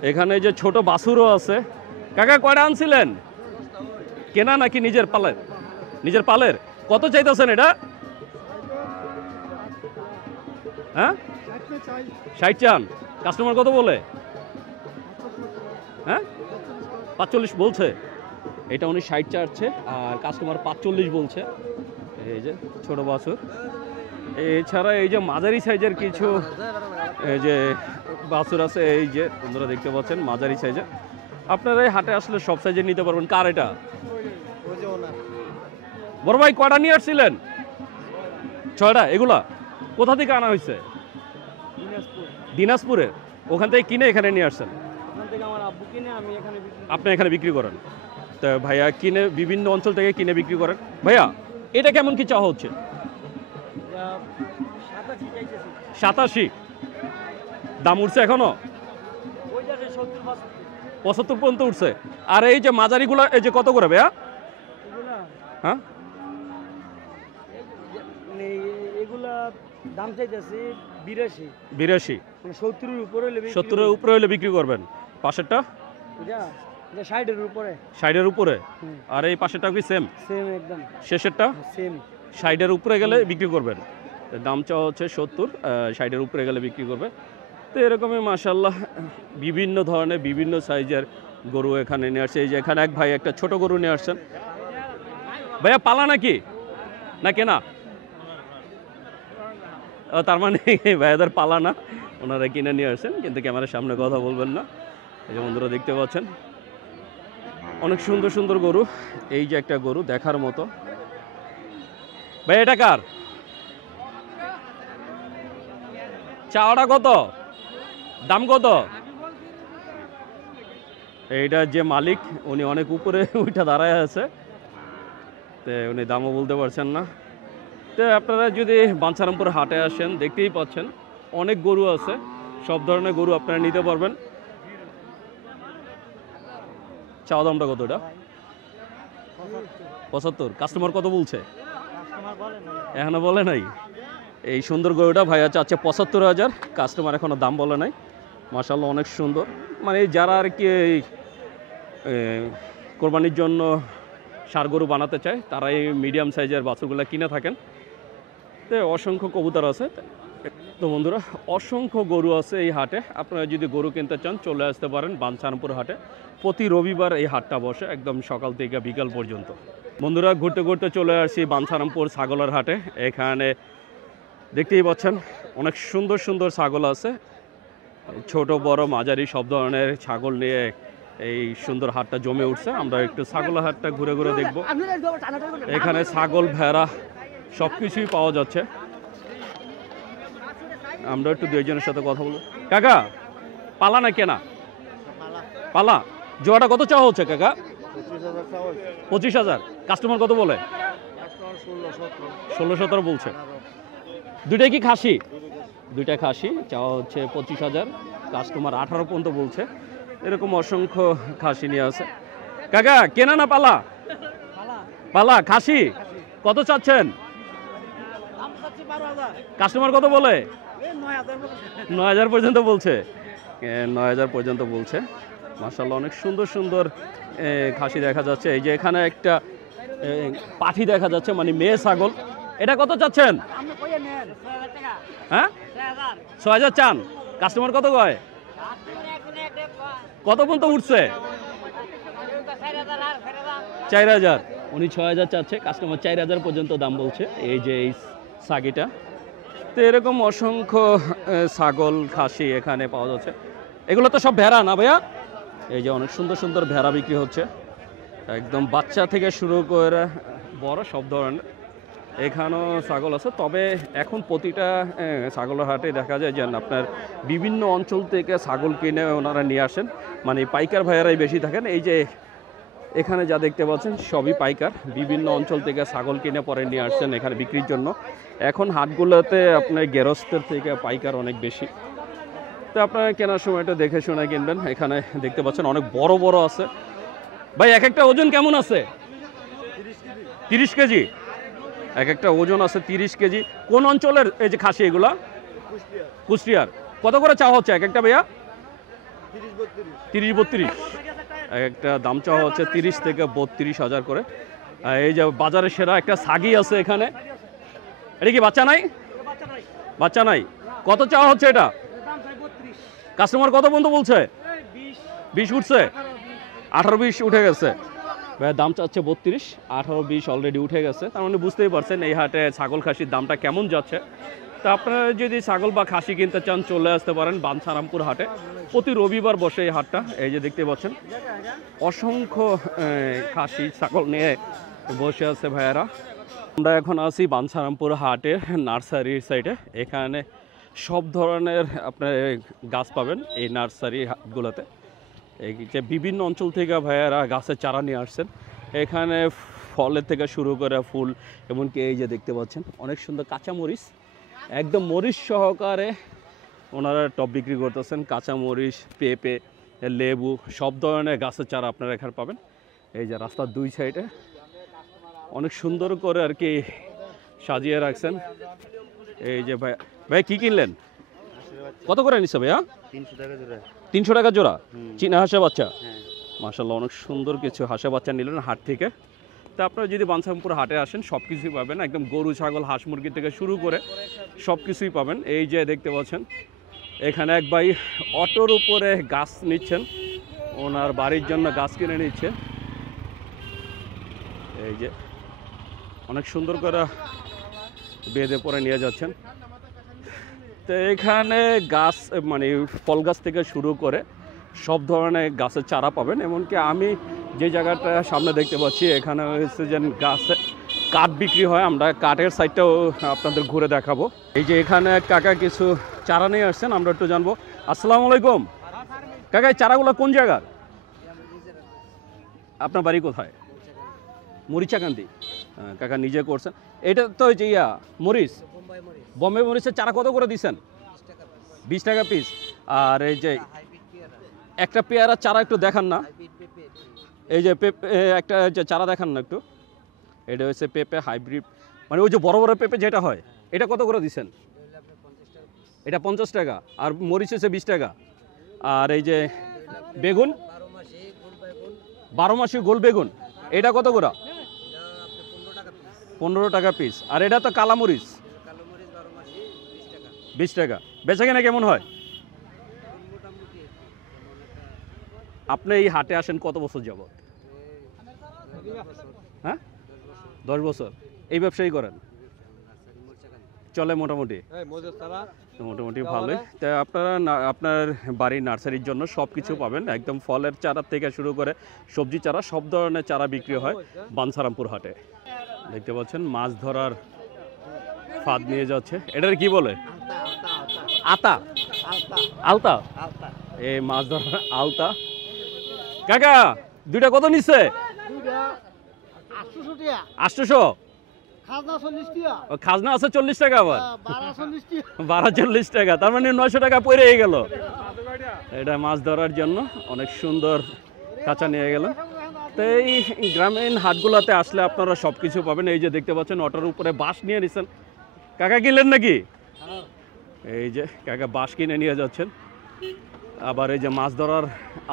এখানে যে ছোট বাছুরও আছে। কাকা, কয়টা আনছিলেন? কেনা নাকি নিজের পালের? নিজের পালের। কত চাইতেছেন এটা? হ্যাঁ, 60 চান। কাস্টমার কত বলে? হ্যাঁ, 45 বলছে। এটা উনি 60 চাচ্ছে আর কাস্টমার 45 বলছে। এই যে ছোট বাছুর। এছাড়া এই যে মাঝারি সাইজের কিছু এই যে বাছুর আছে, এই যে বন্ধুরা দেখতে পাচ্ছেন মাঝারি সাইজের। আপনারা এই হাটে আসলে সব সাইজের নিতে পারবেন। কার এটা? বড় ভাই, কয়টা নিয়ে আসছিলেন? 6টা। এগুলা কোথা থেকে আনা হয়েছে? দিনাজপুরের। ওখান থেকে কিনে এখানে নিয়ে আসছেন? আপনি এখানে বিক্রি করেন? তো ভাইয়া কিনে বিভিন্ন অঞ্চল থেকে কিনে বিক্রি করেন। ভাইয়া, এটা কেমন কি চাওয়া হচ্ছে? 87। দাম উঠছে এখনো? 75 পর্যন্ত উঠছে। আর এই যে মাঝারিগুলা, এই যে কত করে ভাইয়া? হ্যাঁ, এগুলা দাম চাইতেছে 82। 70-এর উপরে হলে 70-এর উপরে হলে বিক্রি করবেন। পাশেরটা? 60-এর উপরে। 60-এর উপরে। আর এই পাশেরটা কি সেম? সেম একদম। শেষেরটা? সেম। 60-এর উপরে গেলে বিক্রি করবেন। দাম চাওয়া হচ্ছে 70, 60-এর উপরে গেলে বিক্রি করবে। তো এরকমই মাশাআল্লাহ বিভিন্ন ধরনের বিভিন্ন সাইজের গরু এখানে নিয়ে আসছে। এই যে এখানে এক ভাই একটা ছোট গরু নিয়ে আসছেন। ভাইয়া, পালা নাকি না কেনা? তার মানে ভাইয়াদের পালা না, ওনারা কিনে নিয়ে আসছেন, কিন্তু ক্যামেরার সামনে কথা বলবেন না। এই যে বন্ধুরা দেখতে পাচ্ছেন অনেক সুন্দর সুন্দর গরু। এই যে একটা গরু দেখার মতো। ভাই, এটা কার? চাওয়াটা কত? দাম কত? এইটা যে মালিক, উনি অনেক উপরে ওইটা দাঁড়ায় আছে, তো উনি দামও বলতে পারছেন না। তো আপনারা যদি বাঞ্ছারামপুর হাটে আসেন, দেখতেই পাচ্ছেন অনেক গরু আছে, সব ধরনের গরু আপনারা নিতে পারবেন। চাওয়া দামটা কত এটা? 75। কাস্টমার কত বলছে? এখনো বলে নাই। এই সুন্দর গরুটা ভাইয়া চাচ্ছে 75,000। কাস্টমার এখনো দাম বলে নাই। মাশাআল্লাহ অনেক সুন্দর। মানে যারা আর কি কোরবানির জন্য ষাঁড় গরু বানাতে চায়, তারা এই মিডিয়াম সাইজের বাছুরগুলো কিনে থাকেন। তো অসংখ্য কবুতর আছে। তো বন্ধুরা, অসংখ্য গরু আছে এই হাটে। আপনারা যদি গরু কিনতে চান চলে আসতে পারেন বাঞ্ছারামপুর হাটে। প্রতি রবিবার এই হাটটা বসে একদম সকাল থেকে বিকাল পর্যন্ত। বন্ধুরা, ঘুরতে ঘুরতে চলে আসছি বাঞ্ছারামপুর ছাগলের হাটে। এখানে দেখতেই পাচ্ছেন অনেক সুন্দর সুন্দর ছাগল আছে, ছোট বড় মাঝারি সব ধরনের ছাগল নিয়ে এই সুন্দর হাটটা জমে উঠছে। আমরা একটু ছাগলের হাটটা ঘুরে ঘুরে দেখব। এখানে ছাগল, ভেড়া সব কিছুই পাওয়া যাচ্ছে। আমরা একটু দুইজনের সাথে কথা বলবো। কাকা, পালা না কেনা? পালা। জোড়াটা কত চাওয়া হচ্ছে কাকা? 25,000। কাস্টমার কত বলে? 16-17 বলছে। দুইটাই কি খাসি? দুইটা খাসি, চাওয়া হচ্ছে 25,000, কাস্টমার 18 পর্যন্ত বলছে। এরকম অসংখ্য খাসি নিয়ে আছে। কাকা কেনা না পালা? পালা খাসি কত চাচ্ছেন? কাস্টমার কত বলে? 9,000 পর্যন্ত বলছে। 9,000 পর্যন্ত বলছে। মাশাআল্লাহ অনেক সুন্দর সুন্দর খাসি দেখা যাচ্ছে। এই যে এখানে একটা পাঠি দেখা যাচ্ছে, মানে মেয়ে ছাগল। এটা কত চাচ্ছেন? হ্যাঁ 6,000 চান। কাস্টমার কত কয়? কত পর্যন্ত উঠছে? 4,000। উনি 6,000 চাচ্ছে, কাস্টমার 4,000 পর্যন্ত দাম বলছে। এই যে এই ছাগিটা। তো এরকম অসংখ্য ছাগল খাসি এখানে পাওয়া যাচ্ছে। এগুলো তো সব ভেড়া না ভাইয়া? এই যে অনেক সুন্দর সুন্দর ভেড়া বিক্রি হচ্ছে, একদম বাচ্চা থেকে শুরু করে বড় সব ধরনের। এখানেও ছাগল আছে, তবে এখন প্রতিটা ছাগলের হাটে দেখা যায় যে আপনার বিভিন্ন অঞ্চল থেকে ছাগল কিনে ওনারা নিয়ে আসেন, মানে পাইকার ভাইয়ারাই বেশি থাকেন। এই যে এখানে যা দেখতে পাচ্ছেন সবই পাইকার, বিভিন্ন অঞ্চল থেকে ছাগল কিনে পরে নিয়ে আসছেন এখানে বিক্রির জন্য। এখন হাটগুলোতে আপনার গেরস্তের থেকে পাইকার অনেক বেশি, তো আপনারা কেনার সময়টা দেখে শুনে কিনবেন। এখানে দেখতে পাচ্ছেন অনেক বড় বড় আছে। ভাই এক একটা ওজন কেমন আছে? 30 কেজি। এক একটা ওজন আছে 30 কেজি। কোন অঞ্চলের এই যে খাসি এগুলা? কুষ্টিয়ার। কত করে চাওয়া হচ্ছে এক একটা ভাইয়া? 30-32। এক একটা দাম চাওয়া হচ্ছে 30 থেকে 32,000 করে। এই যে বাজারে সেরা একটা ছাগি আছে এখানে। এটা কি বাচ্চা নাই? বাচ্চা নাই। কত চাওয়া হচ্ছে এটা? কাস্টমার কত পর্যন্ত বলছে? 20 উঠছে, 18-20 উঠে গেছে। দাম চাচ্ছে 32, 18-20 অলরেডি উঠে গেছে। তার মানে বুঝতেই পারছেন এই হাটে ছাগল খাসির দামটা কেমন যাচ্ছে। তা আপনারা যদি ছাগল বা খাসি কিনতে চান চলে আসতে পারেন বাঞ্ছারামপুর হাটে। প্রতি রবিবার বসে এই হাটটা। এই যে দেখতে পাচ্ছেন অসংখ্য খাসি ছাগল নিয়ে বসে আছে ভাইয়ারা। আমরা এখন আছি বাঞ্ছারামপুর হাটের নার্সারির সাইডে। এখানে সব ধরনের আপনার গাছ পাবেন এই নার্সারি হাটগুলোতে। এই যে বিভিন্ন অঞ্চল থেকে ভাইয়ারা গাছের চারা নিয়ে আসছেন। এখানে ফলের থেকে শুরু করে ফুল, এমনকি এই যে দেখতে পাচ্ছেন অনেক সুন্দর কাঁচামরিচ, একদম মরিচ সহকারে ওনারা টপ বিক্রি করতেছেন। কাঁচামরিচ, পেঁপে, লেবু, সব ধরনের গাছের চারা আপনারা এখানে পাবেন। এই যে রাস্তার দুই সাইডে অনেক সুন্দর করে আর কি সাজিয়ে রাখছেন। এই যে ভাই, ভাই কি কিনলেন? কত করে নিচ্ছে ভাইয়া? 300 টাকা জোড়া। 300 টাকা জোড়া চীনা হাঁসের বাচ্চা। মাশাআল্লাহ অনেক সুন্দর কিছু হাঁসের বাচ্চা নিলেন হাট থেকে। তা আপনারা যদি বাঞ্ছারামপুর হাটে আসেন সব কিছুই পাবেন, একদম গরু, ছাগল, হাঁস, মুরগি থেকে শুরু করে সব কিছুই পাবেন। এই যে দেখতে পাচ্ছেন এখানে এক ভাই অটোর উপরে গাছ নিচ্ছেন, ওনার বাড়ির জন্য গাছ কিনে নিচ্ছে। এই যে অনেক সুন্দর করে বেঁধে পরে নিয়ে যাচ্ছেন। তো এখানে গাছ, মানে ফল গাছ থেকে শুরু করে সব ধরনের গাছের চারা পাবেন। এমনকি আমি যে জায়গাটা সামনে দেখতে পাচ্ছি এখানে হচ্ছে যে গাছে কাঠ বিক্রি হয়, আমরা কাঠের সাইডটাও আপনাদের ঘুরে দেখাবো। এই যে এখানে কাকা কিছু চারা নিয়ে আসছেন, আমরা একটু জানবো। আসসালামু আলাইকুম কাকা, এই চারাগুলো কোন জায়গার? আপনার বাড়ি কোথায়? মরিচাকান্দি। কাকা নিজে করছেন। এটা তো ওই যে মরিচ, বোম্বে মরিচের চারা কত করে দিচ্ছেন? 20 টাকা পিস। আর এই যে একটা পেয়ারা চারা একটু দেখান না, এই যে একটা যে চারা দেখান না একটু। এটা হচ্ছে পেঁপে হাইব্রিড, মানে ওই যে বড় বড় পেঁপে যেটা হয়, এটা কত করে দিচ্ছেন? এটা 50 টাকা। আর মরিচ হচ্ছে 20 টাকা। আর এই যে বেগুন, 12 মাসি গোল বেগুন, এটা কত করে? 15 টাকা পিস। আর এটা তো কালামরিচ, 20 টাকা। বেচা কেনা কেমন হয়? আপনি এই হাটে আসেন কত বছর যাবত? হ্যাঁ 10 বছর। এই ব্যবসায়ী করেন? চলে মোটামুটি? মোটামুটি ভালোই। তো আপনারা আপনার বাড়ির নার্সারির জন্য সব কিছু পাবেন, একদম ফলের চারা থেকে শুরু করে সবজি চারা, সব ধরনের চারা বিক্রি হয় বাঞ্ছারামপুর হাটে। দেখতে পাচ্ছেন মাছ ধরার ফাঁদ নিয়ে যাচ্ছে। এটার কি বলে? আতা, আলতা। এই মাছ ধরার আলতা। কাকা দুইটা কত নিচ্ছে? 800। ও, খাজনা আছে 40 টাকা আবার, 12-40 টাকা, তার মানে 900 টাকা পড়ে গেল। এটা মাছ ধরার জন্য অনেক সুন্দর কাঁচা নিয়ে গেলেন। তো এই গ্রামীণ হাটগুলোতে আসলে আপনারা সব কিছু পাবেন। এই যে দেখতে পাচ্ছেন অটোর উপরে বাঁশ নিয়ে নিছেন, কাকা কিনলেন নাকি? এই যে কাকা বাঁশ কিনে নিয়ে যাচ্ছেন। আবার এই যে মাছ ধরার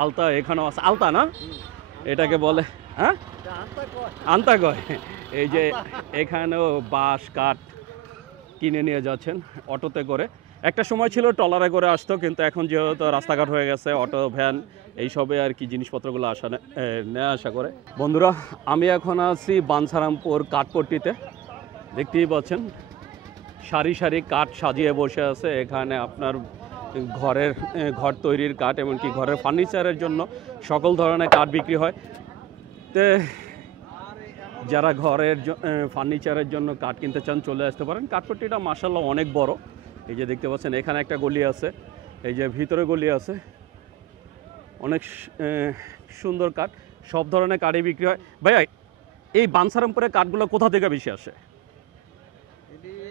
আলতা এখানেও আছে, আলতা না এটাকে বলে, হ্যাঁ আন্তা কয়। এই যে এখানেও বাঁশ কাঠ কিনে নিয়ে যাচ্ছেন অটোতে করে। একটা সময় ছিল ট্রলারে করে আসতো, কিন্তু এখন যেহেতু রাস্তাঘাট হয়ে গেছে, অটো ভ্যান এইসবে আর কি জিনিসপত্রগুলো নেওয়া আসা করে। বন্ধুরা, আমি এখন আছি বাঞ্ছারামপুর কাঠপট্টিতে। দেখতেই পাচ্ছেন সারি সারি কাঠ সাজিয়ে বসে আছে। এখানে আপনার ঘর তৈরির কাঠ, এমনকি ঘরের ফার্নিচারের জন্য সকল ধরনের কাঠ বিক্রি হয়। তো যারা ঘরের ফার্নিচারের জন্য কাঠ কিনতে চান চলে আসতে পারেন। কাঠপট্টিটা মাশাআল্লাহ অনেক বড়। এই যে দেখতে পাচ্ছেন এখানে একটা গলি আছে, এই যে ভিতরে গলি আছে, অনেক সুন্দর কাঠ, সব ধরনের কাঠই বিক্রি হয়। ভাইয়া, এই বাঞ্ছারামপুরে কাঠগুলো কোথা থেকে বেশি আসে?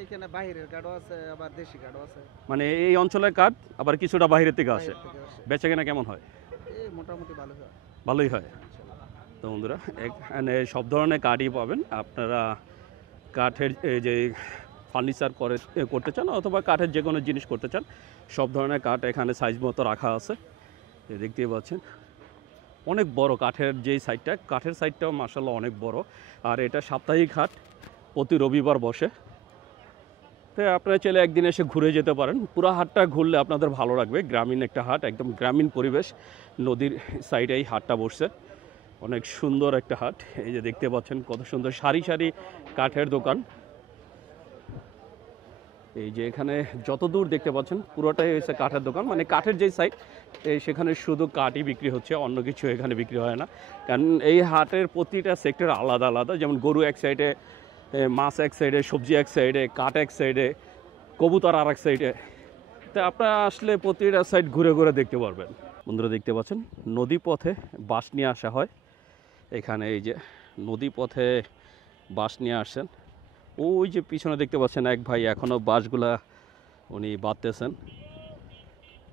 এখানে বাইরের কাঠও আছে, আবার দেশি কাঠও আছে। মানে এই অঞ্চলের কাঠ আবার কিছুটা বাইরের থেকে আসে। বেচা কেনা কেমন হয়? এই মোটামুটি ভালো হয়। ভালোই হয়। তো বন্ধুরা, এখানে সব ধরনের কাঠই পাবেন। আপনারা কাঠের যে ফার্নিচার করতে চান অথবা কাঠের যে কোনো জিনিস করতে চান, সব ধরনের কাঠ এখানে সাইজ মতো রাখা আছে। দেখতেই পাচ্ছেন অনেক বড় কাঠের যেই সাইডটা, কাঠের সাইডটাও মাশাআল্লাহ অনেক বড়। আর এটা সাপ্তাহিক হাট, প্রতি রবিবার বসে। তো আপনারা চাইলে একদিন এসে ঘুরে যেতে পারেন। পুরো হাটটা ঘুরলে আপনাদের ভালো লাগবে। গ্রামীণ একটা হাট, একদম গ্রামীণ পরিবেশ, নদীর সাইডে এই হাটটা বসছে। অনেক সুন্দর একটা হাট। এই যে দেখতে পাচ্ছেন কত সুন্দর সারি সারি কাঠের দোকান। এই যে এখানে যত দূর দেখতে পাচ্ছেন পুরোটাই হচ্ছে কাঠের দোকান। মানে কাঠের যেই সাইড, সেখানে শুধু কাঠই বিক্রি হচ্ছে, অন্য কিছু এখানে বিক্রি হয় না। কারণ এই হাটের প্রতিটা সেক্টর আলাদা আলাদা। যেমন গরু এক সাইডে, মাছ এক সাইডে, সবজি এক সাইডে, কাঠ এক সাইডে, কবুতর আর এক সাইডে। তো আপনারা আসলে প্রতিটা সাইড ঘুরে ঘুরে দেখতে পারবেন। বন্ধুরা দেখতে পাচ্ছেন নদী পথে বাঁশ নিয়ে আসা হয়। এখানে এই যে নদী পথে বাঁশ নিয়ে আসছেন। ওই যে পিছনে দেখতে পাচ্ছেন এক ভাই এখনও বাঁশগুলা উনি বাঁধতেছেন।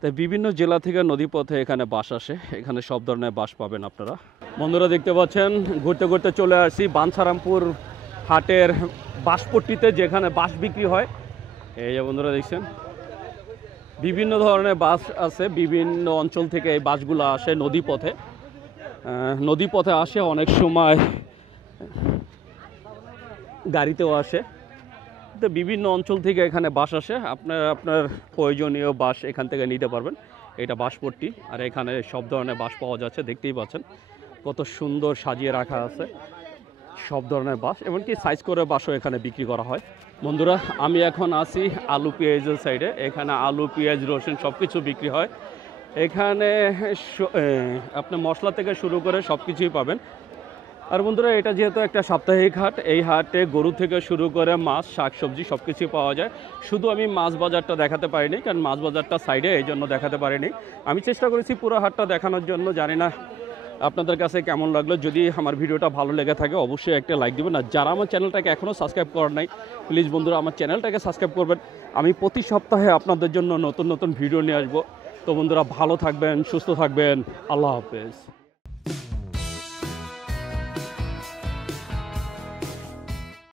তাই বিভিন্ন জেলা থেকে নদী পথে এখানে বাঁশ আসে। এখানে সব ধরনের বাঁশ পাবেন আপনারা। বন্ধুরা দেখতে পাচ্ছেন ঘুরতে ঘুরতে চলে আসছি বাঞ্ছারামপুর হাটের বাঁশপট্টিতে, যেখানে বাঁশ বিক্রি হয়। এই যে বন্ধুরা দেখছেন বিভিন্ন ধরনের বাঁশ আছে, বিভিন্ন অঞ্চল থেকে এই বাঁশগুলো আসে নদী পথে। নদী পথে আসে, অনেক সময় গাড়িতেও আসে। তো বিভিন্ন অঞ্চল থেকে এখানে বাঁশ আসে। আপনার প্রয়োজনীয় বাঁশ এখান থেকে নিতে পারবেন। এটা বাঁশপট্টি, আর এখানে সব ধরনের বাঁশ পাওয়া যাচ্ছে। দেখতেই পাচ্ছেন কত সুন্দর সাজিয়ে রাখা আছে সব ধরনের বাঁশ, এমনকি সাইজ করে বাঁশও এখানে বিক্রি করা হয়। বন্ধুরা, আমি এখন আছি আলু পেঁয়াজের সাইডে। এখানে আলু পেঁয়াজ রসুন সব কিছু বিক্রি হয়। এখানে আপনি মশলা থেকে শুরু করে সব কিছুই পাবেন। আর বন্ধুরা, এটা যেহেতু একটা সাপ্তাহিক হাট, এই হাটে গরু থেকে শুরু করে মাছ, শাকসবজি সব কিছুই পাওয়া যায়। শুধু আমি মাছ বাজারটা দেখাতে পারিনি, কারণ মাছ বাজারটা সাইডে, এই জন্য দেখাতে পারিনি। আমি চেষ্টা করেছি পুরো হাটটা দেখানোর জন্য। জানি না আপনাদের কাছে কেমন লাগলো। যদি আমার ভিডিওটা ভালো লেগে থাকে অবশ্যই একটা লাইক দিবেন। আর যারা আমার চ্যানেলটাকে এখনও সাবস্ক্রাইব করেন নাই, প্লিজ বন্ধুরা আমার চ্যানেলটাকে সাবস্ক্রাইব করবেন। আমি প্রতি সপ্তাহে আপনাদের জন্য নতুন নতুন ভিডিও নিয়ে আসবো। তো বন্ধুরা, ভালো থাকবেন, সুস্থ থাকবেন। আল্লাহ হাফেজ।